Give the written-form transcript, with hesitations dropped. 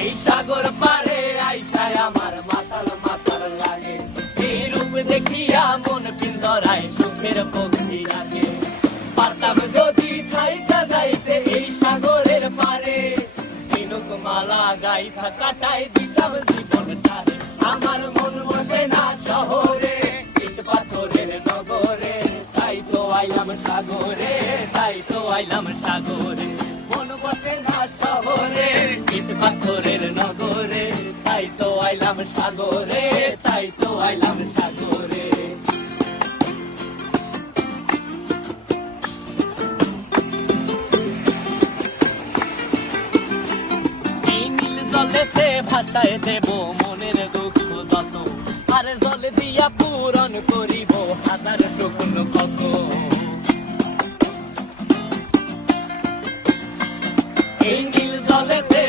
এই সাগর পারে আইসায় আমার মাতাল মাতাল লাগে, এই রূপ দেখিয়া মন পিঞ্জরায় সুখের পক্ষী রাখে। পারতাম যদি থাইকা যাইতে এই সাগরের পারে, ঝিনুক মালা গাইথা কাটাই দিতাম জীবনটারে। আমার মন বসে না শহরে, ইট পাথরের নগরে, তাই তো আইলাম সাগরে, তাই তো আইলাম সাগরে। মন বসে না শহরে, ইট পাথরের নগরে, তাই তো আইলাম সাগরে, তাই তো আইলাম সাগরে। এই নীল জলেতে ভাসায় দেব মনের দুঃখ যত, আর জলে দিয়া পূরণ করিব হাজার শুকনো কত। এই নীল জলেতে